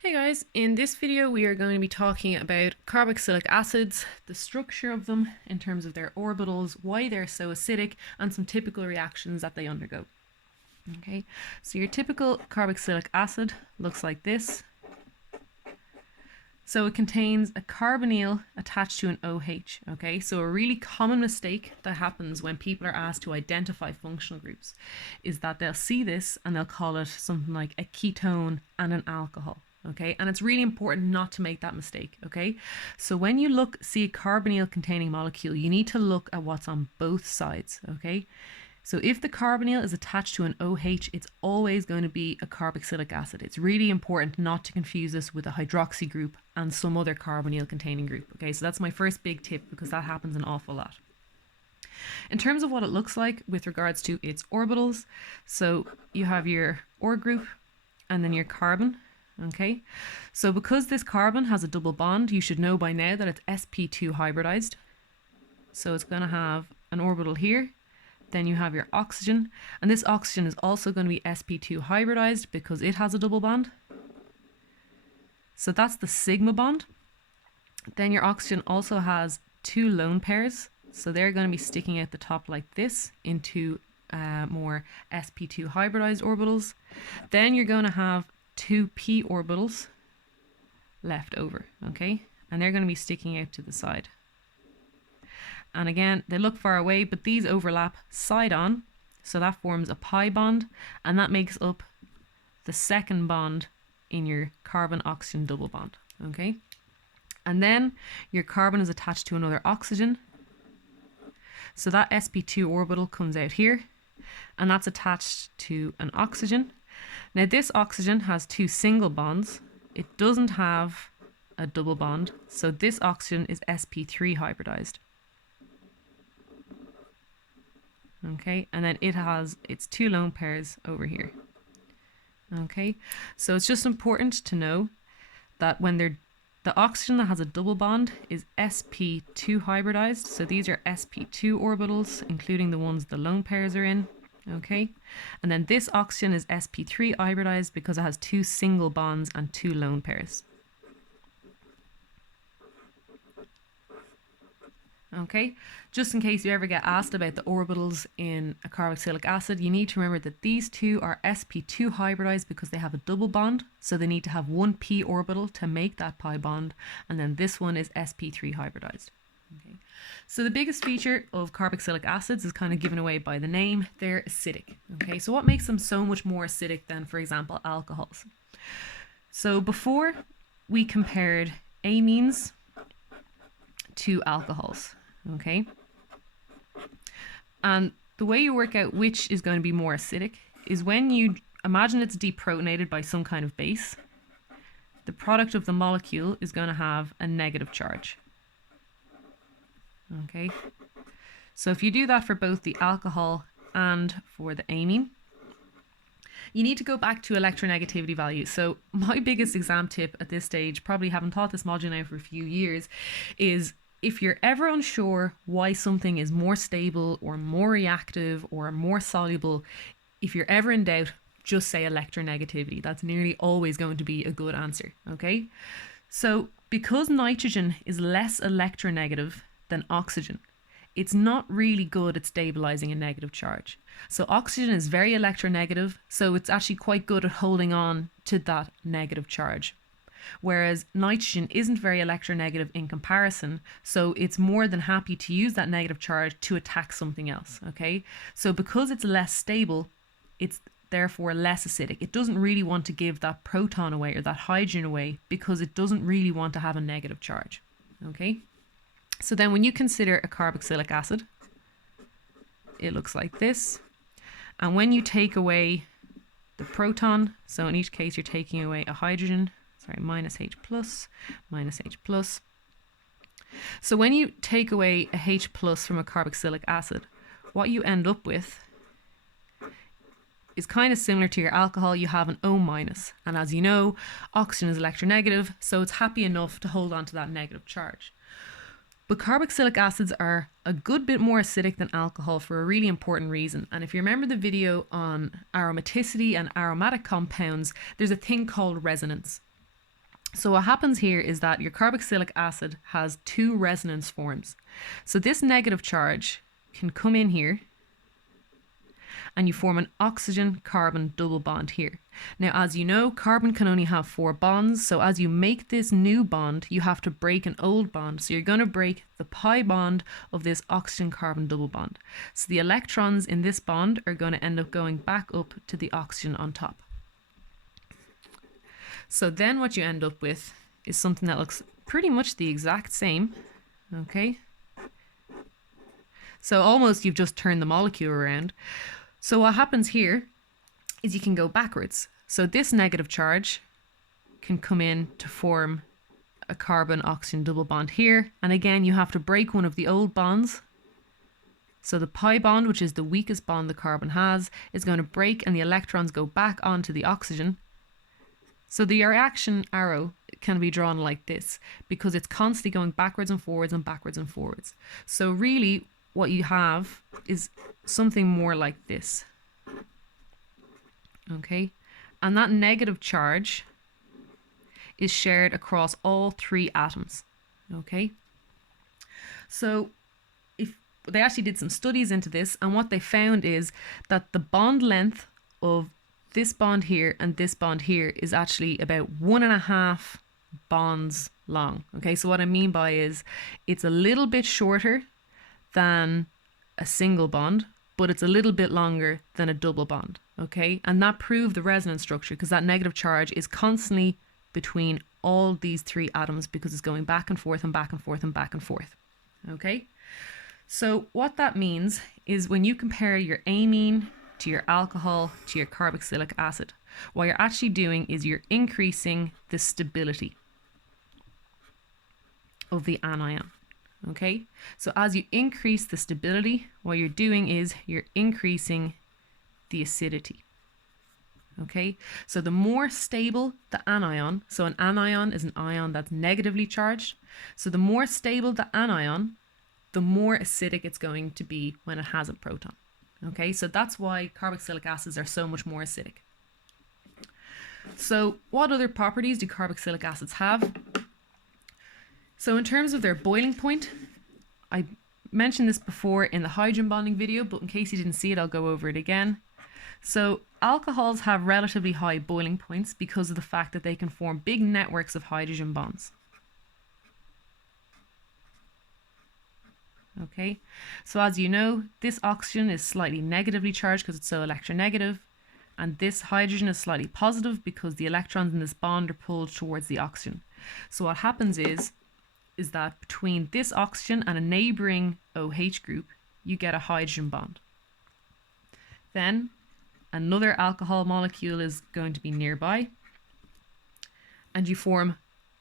Hey guys, in this video we are going to be talking about carboxylic acids, the structure of them in terms of their orbitals, why they're so acidic, and some typical reactions that they undergo. Okay, so your typical carboxylic acid looks like this. So it contains a carbonyl attached to an OH, okay? So a really common mistake that happens when people are asked to identify functional groups is that they'll see this and they'll call it something like a ketone and an alcohol. Okay, and it's really important not to make that mistake. Okay, so when you see a carbonyl containing molecule, you need to look at what's on both sides. Okay, so if the carbonyl is attached to an OH, it's always going to be a carboxylic acid. It's really important not to confuse this with a hydroxy group and some other carbonyl containing group. Okay, so that's my first big tip because that happens an awful lot. In terms of what it looks like with regards to its orbitals, so you have your OR group and then your carbon. Okay, so because this carbon has a double bond, you should know by now that it's sp2 hybridized. So it's going to have an orbital here. Then you have your oxygen, and this oxygen is also going to be sp2 hybridized because it has a double bond. So that's the sigma bond. Then your oxygen also has two lone pairs, so they're going to be sticking out the top like this into more sp2 hybridized orbitals. Then you're going to have two p orbitals left over, okay? And they're going to be sticking out to the side. And again, they look far away, but these overlap side on, so that forms a pi bond, and that makes up the second bond in your carbon-oxygen double bond, okay? And then your carbon is attached to another oxygen, so that sp2 orbital comes out here, and that's attached to an oxygen. Now this oxygen has two single bonds. It doesn't have a double bond, so this oxygen is sp3 hybridized. Okay, and then it has its two lone pairs over here. Okay, so it's just important to know that when the oxygen that has a double bond is sp2 hybridized, so these are sp2 orbitals, including the ones the lone pairs are in. Okay, and then this oxygen is sp3 hybridized because it has two single bonds and two lone pairs. Okay, just in case you ever get asked about the orbitals in a carboxylic acid, you need to remember that these two are sp2 hybridized because they have a double bond, so they need to have one p orbital to make that pi bond, and then this one is sp3 hybridized. Okay. So the biggest feature of carboxylic acids is kind of given away by the name. They're acidic. Okay, so what makes them so much more acidic than, for example, alcohols? So before we compared amines to alcohols. Okay, and the way you work out which is going to be more acidic is when you imagine it's deprotonated by some kind of base, the product of the molecule is going to have a negative charge. Okay, so if you do that for both the alcohol and for the amine, you need to go back to electronegativity values. So my biggest exam tip at this stage, probably haven't taught this module now for a few years, is if you're ever unsure why something is more stable or more reactive or more soluble, if you're ever in doubt, just say electronegativity. That's nearly always going to be a good answer, okay? So because nitrogen is less electronegative than oxygen, it's not really good at stabilizing a negative charge. So oxygen is very electronegative, so it's actually quite good at holding on to that negative charge. Whereas nitrogen isn't very electronegative in comparison, so it's more than happy to use that negative charge to attack something else, okay? So because it's less stable, it's therefore less acidic. It doesn't really want to give that proton away or that hydrogen away because it doesn't really want to have a negative charge, okay? So then when you consider a carboxylic acid, it looks like this. And when you take away the proton, so in each case you're taking away a hydrogen, minus H plus, minus H plus. So when you take away a H plus from a carboxylic acid, what you end up with is kind of similar to your alcohol. You have an O minus, and as you know, oxygen is electronegative, so it's happy enough to hold on to that negative charge. But carboxylic acids are a good bit more acidic than alcohol for a really important reason. And if you remember the video on aromaticity and aromatic compounds, there's a thing called resonance. So what happens here is that your carboxylic acid has two resonance forms. So this negative charge can come in here and you form an oxygen-carbon double bond here. Now, as you know, carbon can only have 4 bonds, so as you make this new bond, you have to break an old bond. So you're going to break the pi bond of this oxygen-carbon double bond. So the electrons in this bond are going to end up going back up to the oxygen on top. So then what you end up with is something that looks pretty much the exact same, okay? So almost you've just turned the molecule around. So what happens here is you can go backwards. So this negative charge can come in to form a carbon-oxygen double bond here. And again, you have to break one of the old bonds. So the pi bond, which is the weakest bond the carbon has, is going to break and the electrons go back onto the oxygen. So the reaction arrow can be drawn like this because it's constantly going backwards and forwards and backwards and forwards. So really what you have is something more like this. Okay, and that negative charge is shared across all 3 atoms. Okay, so if they actually did some studies into this, and what they found is that the bond length of this bond here and this bond here is actually about 1.5 bonds long. Okay, so what I mean by is it's a little bit shorter than a single bond, but it's a little bit longer than a double bond. Okay, and that proved the resonance structure because that negative charge is constantly between all these 3 atoms because it's going back and forth and back and forth and back and forth. Okay, so what that means is when you compare your amine to your alcohol to your carboxylic acid, what you're actually doing is you're increasing the stability of the anion. Okay, so as you increase the stability, what you're doing is you're increasing the acidity. Okay, so the more stable the anion, so an anion is an ion that's negatively charged, so the more stable the anion, the more acidic it's going to be when it has a proton. Okay, so that's why carboxylic acids are so much more acidic. So what other properties do carboxylic acids have? So in terms of their boiling point, I mentioned this before in the hydrogen bonding video, but in case you didn't see it, I'll go over it again. So alcohols have relatively high boiling points because of the fact that they can form big networks of hydrogen bonds. Okay, so as you know, this oxygen is slightly negatively charged because it's so electronegative, and this hydrogen is slightly positive because the electrons in this bond are pulled towards the oxygen. So what happens is that between this oxygen and a neighboring OH group, you get a hydrogen bond. Then another alcohol molecule is going to be nearby, and you form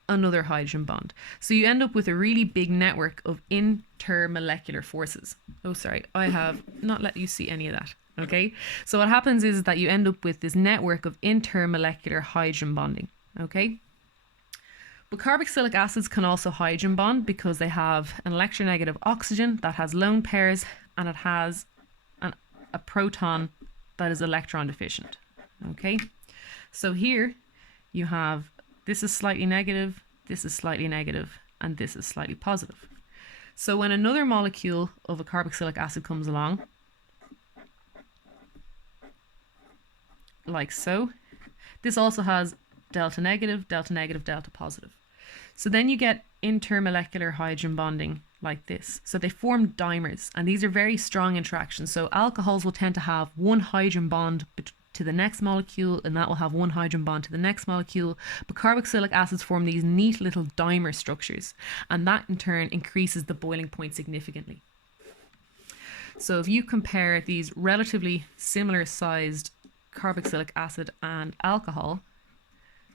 another hydrogen bond. So you end up with a really big network of intermolecular forces. Oh, sorry, I have not let you see any of that. Okay, so what happens is that you end up with this network of intermolecular hydrogen bonding. Okay, but carboxylic acids can also hydrogen bond because they have an electronegative oxygen that has lone pairs and it has a proton that is electron deficient. Okay, so here you have this is slightly negative, this is slightly negative, and this is slightly positive. So when another molecule of a carboxylic acid comes along, like so, this also has delta negative, delta negative, delta positive. So then you get intermolecular hydrogen bonding like this. So they form dimers, and these are very strong interactions. So alcohols will tend to have one hydrogen bond to the next molecule, and that will have one hydrogen bond to the next molecule. But carboxylic acids form these neat little dimer structures, and that in turn increases the boiling point significantly. So if you compare these relatively similar sized carboxylic acid and alcohol,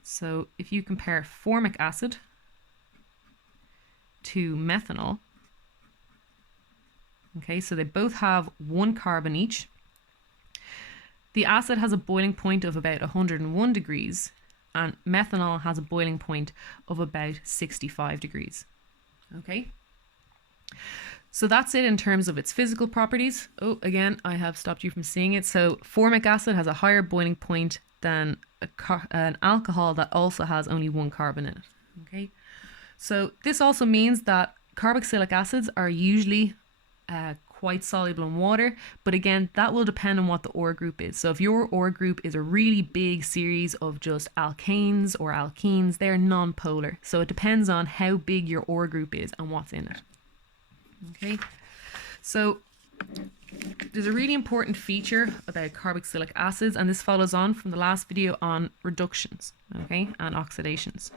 so if you compare formic acid to methanol, okay, so they both have 1 carbon each. The acid has a boiling point of about 101 degrees, and methanol has a boiling point of about 65 degrees. Okay, so that's it in terms of its physical properties. Oh, again, I have stopped you from seeing it. So formic acid has a higher boiling point than an alcohol that also has only one carbon in it. Okay, so this also means that carboxylic acids are usually quite soluble in water, but again, that will depend on what the OR group is. So if your OR group is a really big series of just alkanes or alkenes, they're non-polar. So it depends on how big your OR group is and what's in it. Okay, so there's a really important feature about carboxylic acids, and this follows on from the last video on reductions, okay, and oxidations.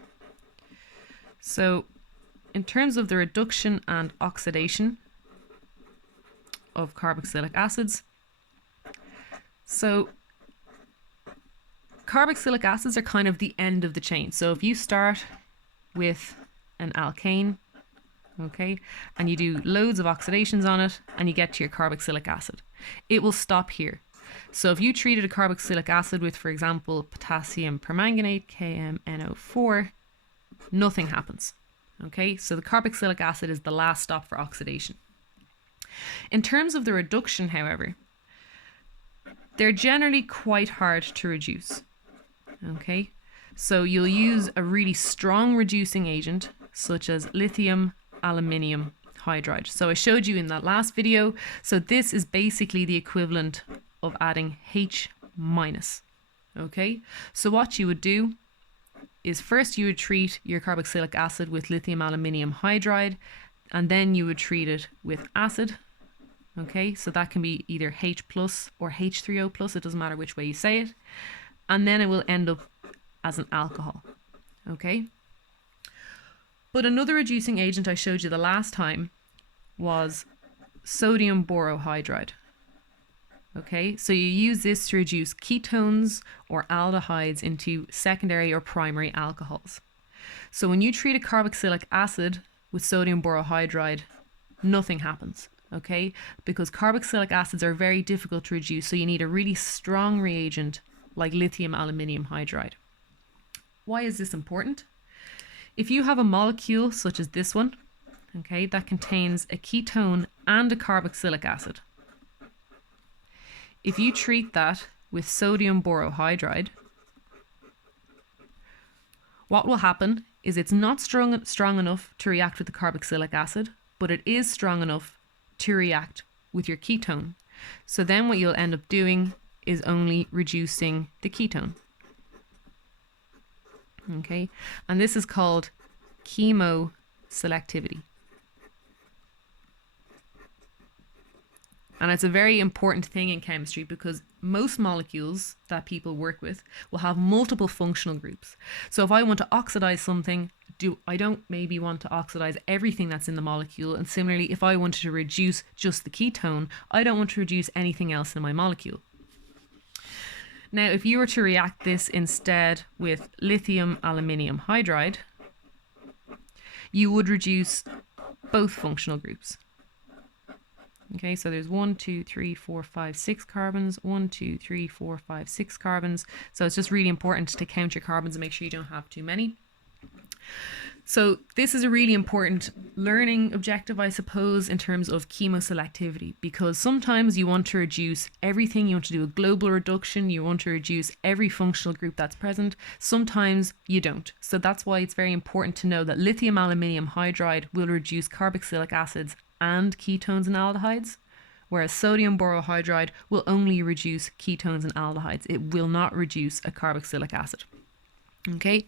So in terms of the reduction and oxidation of carboxylic acids, so carboxylic acids are kind of the end of the chain. So if you start with an alkane, okay, and you do loads of oxidations on it and you get to your carboxylic acid, it will stop here. So if you treated a carboxylic acid with, for example, potassium permanganate, KMNO4, nothing happens. Okay, so the carboxylic acid is the last stop for oxidation. In terms of the reduction, however, they're generally quite hard to reduce. Okay, so you'll use a really strong reducing agent such as lithium aluminium hydride. So I showed you in that last video. So this is basically the equivalent of adding H minus. Okay, so what you would do is first you would treat your carboxylic acid with lithium aluminium hydride, and then you would treat it with acid. Okay, so that can be either H plus or H3O plus, it doesn't matter which way you say it, and then it will end up as an alcohol. Okay, but another reducing agent I showed you the last time was sodium borohydride. Okay, so you use this to reduce ketones or aldehydes into secondary or primary alcohols. So when you treat a carboxylic acid with sodium borohydride, nothing happens, okay? Because carboxylic acids are very difficult to reduce, so you need a really strong reagent like lithium aluminium hydride. Why is this important? If you have a molecule such as this one, okay, that contains a ketone and a carboxylic acid, if you treat that with sodium borohydride, what will happen is it's not strong enough to react with the carboxylic acid, but it is strong enough to react with your ketone. So then what you'll end up doing is only reducing the ketone. Okay, and this is called chemo selectivity. And it's a very important thing in chemistry because most molecules that people work with will have multiple functional groups. So if I want to oxidize something, I don't maybe want to oxidize everything that's in the molecule. And similarly, if I wanted to reduce just the ketone, I don't want to reduce anything else in my molecule. Now, if you were to react this instead with lithium aluminium hydride, you would reduce both functional groups. Okay, so there's 1, 2, 3, 4, 5, 6 carbons, 1, 2, 3, 4, 5, 6 carbons. So it's just really important to count your carbons and make sure you don't have too many. So this is a really important learning objective, I suppose, in terms of chemoselectivity, because sometimes you want to reduce everything. You want to do a global reduction. You want to reduce every functional group that's present. Sometimes you don't. So that's why it's very important to know that lithium aluminium hydride will reduce carboxylic acids and ketones and aldehydes, whereas sodium borohydride will only reduce ketones and aldehydes. It will not reduce a carboxylic acid. Okay,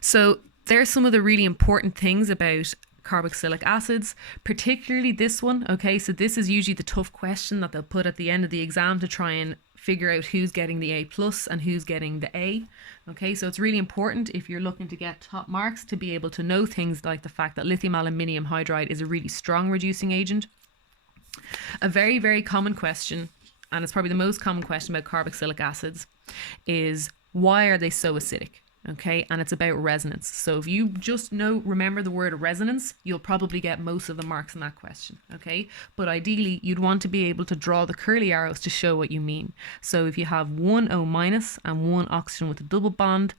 so there's some of the really important things about carboxylic acids, particularly this one. Okay, so this is usually the tough question that they'll put at the end of the exam to try and figure out who's getting the A plus and who's getting the A. Okay, so it's really important if you're looking to get top marks to be able to know things like the fact that lithium aluminium hydride is a really strong reducing agent. A very, very common question, and it's probably the most common question about carboxylic acids, is why are they so acidic? Okay, and it's about resonance. So if you just remember the word resonance, you'll probably get most of the marks in that question. Okay, but ideally you'd want to be able to draw the curly arrows to show what you mean. So if you have one O minus and one oxygen with a double bond,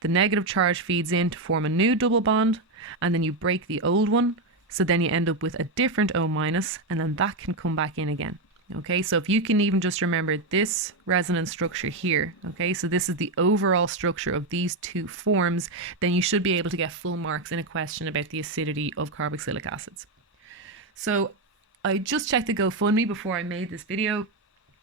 the negative charge feeds in to form a new double bond, and then you break the old one. So then you end up with a different O minus, and then that can come back in again. Okay, so if you can even just remember this resonance structure here, okay, so this is the overall structure of these two forms, then you should be able to get full marks in a question about the acidity of carboxylic acids. So I just checked the GoFundMe before I made this video,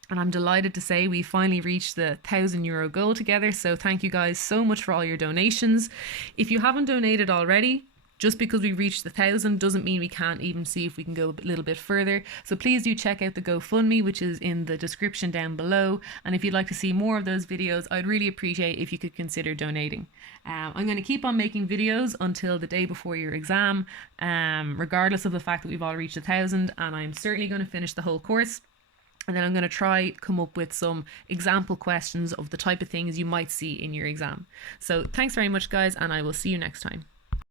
and I'm delighted to say we finally reached the €1,000 goal together. So thank you guys so much for all your donations. If you haven't donated already, just because we reached the 1,000 doesn't mean we can't even see if we can go a little bit further. So please do check out the GoFundMe, which is in the description down below. And if you'd like to see more of those videos, I'd really appreciate if you could consider donating. I'm going to keep on making videos until the day before your exam, regardless of the fact that we've all reached 1,000. And I'm certainly going to finish the whole course. And then I'm going to try come up with some example questions of the type of things you might see in your exam. So thanks very much, guys, and I will see you next time.